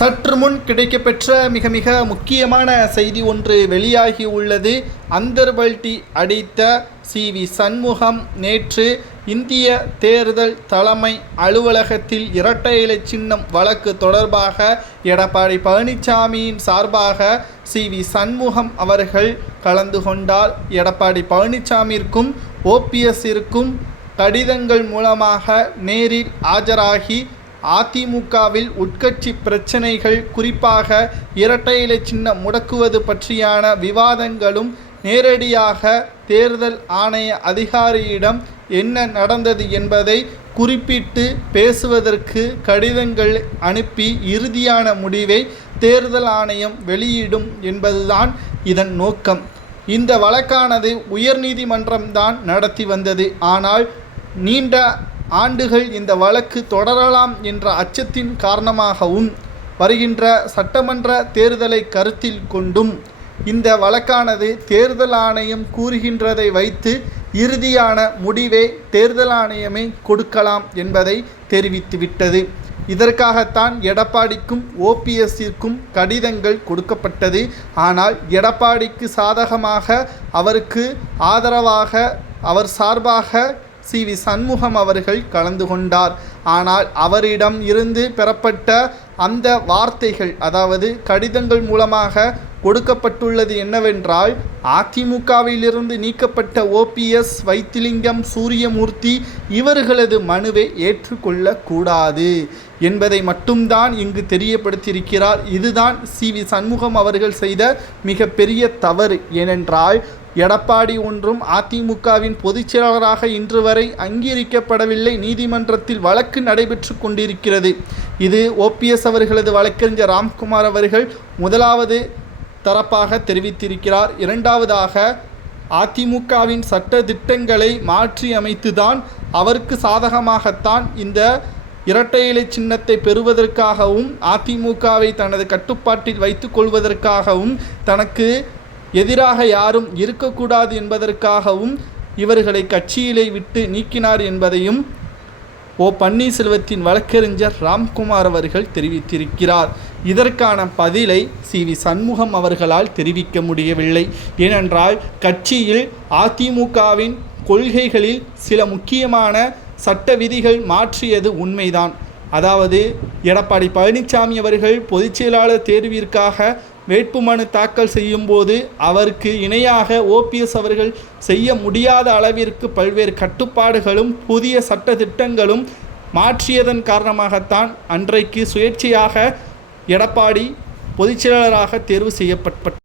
சற்று முன் கிடைக்கப்பெற்ற மிக மிக முக்கியமான செய்தி ஒன்று வெளியாகி உள்ளது. அந்தர்வல்டி அடித்த சி. வி. சண்முகம் நேற்று இந்திய தேர்தல் தலைமை அலுவலகத்தில் இரட்டை இலை சின்னம் வழக்கு தொடர்பாக எடப்பாடி பழனிசாமியின் சார்பாக சி. வி. சண்முகம் அவர்கள் கலந்து கொண்டால் எடப்பாடி பழனிசாமிற்கும் ஓபிஎஸ்ஸிற்கும் கடிதங்கள் மூலமாக நேரில் ஆஜராகி அதிமுகவில் உட்கட்சி பிரச்சனைகள் குறிப்பாக இரட்டை இலை சின்னம் முடக்குவது பற்றியான விவாதங்களும் நேரடியாக தேர்தல் ஆணைய அதிகாரியிடம் என்ன நடந்தது என்பதை குறிப்பிட்டு பேசுவதற்கு கடிதங்கள் அனுப்பி இறுதியான முடிவை தேர்தல் ஆணையம் வெளியிடும் என்பதுதான் இதன் நோக்கம். இந்த வழக்கானது உயர்நீதிமன்றம்தான் நடத்தி வந்தது. ஆனால் நீண்ட ஆண்டுகள் இந்த வழக்கு தொடரலாம் என்ற அச்சத்தின் காரணமாகவும் வருகின்ற சட்டமன்ற தேர்தலை கருத்தில் கொண்டும் இந்த வழக்கானது தேர்தல் ஆணையம் கூறுகின்றதை வைத்து இறுதியான முடிவை தேர்தல் ஆணையமே கொடுக்கலாம் என்பதை தெரிவித்துவிட்டது. இதற்காகத்தான் எடப்பாடிக்கும் ஓபிஎஸ்ஸிற்கும் கடிதங்கள் கொடுக்கப்பட்டது. ஆனால் எடப்பாடிக்கு சாதகமாக அவருக்கு ஆதரவாக அவர் சார்பாக சி வி சண்முகம் அவர்கள் கலந்து கொண்டார். ஆனால் அவரிடம் இருந்து பெறப்பட்ட அந்த வார்த்தைகள் அதாவது கடிதங்கள் மூலமாக கொடுக்கப்பட்டுள்ளது என்னவென்றால் அதிமுகவிலிருந்து நீக்கப்பட்ட ஓபிஎஸ் வைத்திலிங்கம் சூரியமூர்த்தி இவர்களது மனுவை ஏற்றுக்கொள்ளக்கூடாது என்பதை மட்டும்தான் இங்கு தெரியப்படுத்தியிருக்கிறார். இதுதான் சி. வி. சண்முகம் அவர்கள் செய்த மிகப்பெரிய தவறு. ஏனென்றால் எடப்பாடி ஒன்றும் அதிமுகவின் பொதுச்செயலாளராக இன்று வரை அங்கீகரிக்கப்படவில்லை. நீதிமன்றத்தில் வழக்கு நடைபெற்று கொண்டிருக்கிறது. இது ஓபிஎஸ் அவர்களது வழக்கறிஞர் ராம்குமார் அவர்கள் முதலாவது தரப்பாக தெரிவித்திருக்கிறார். இரண்டாவதாக அதிமுகவின் சட்ட திட்டங்களை மாற்றி அமைத்துதான் அவருக்கு சாதகமாகத்தான் இந்த இரட்டை இலை சின்னத்தை பெறுவதற்காகவும் அதிமுகவை தனது கட்டுப்பாட்டில் வைத்துக் கொள்வதற்காகவும் தனக்கு எதிராக யாரும் இருக்கக்கூடாது என்பதற்காகவும் இவர்களை கட்சியிலே விட்டு நீக்கினார் என்பதையும் ஓ பன்னீர்செல்வத்தின் வழக்கறிஞர் ராம்குமார் அவர்கள் தெரிவித்திருக்கிறார். இதற்கான பதிலை சி வி சண்முகம் அவர்களால் தெரிவிக்க முடியவில்லை. ஏனென்றால் கட்சியில் அதிமுகவின் கொள்கைகளில் சில முக்கியமான சட்ட விதிகள் மாற்றியது உண்மைதான். அதாவது எடப்பாடி பழனிசாமி அவர்கள் பொதுச் செயலாளர் தேர்விற்காக வேட்புமனு தாக்கல் செய்யும்போது அவருக்கு இணையாக ஓபிஎஸ் அவர்கள் செய்ய முடியாத அளவிற்கு பல்வேறு கட்டுப்பாடுகளும் புதிய சட்ட திட்டங்களும் மாற்றியதன் காரணமாகத்தான் அன்றைக்கு சுயேட்சையாக எடப்பாடி பொதுச்செயலாளராக தேர்வு செய்யப்பட்ட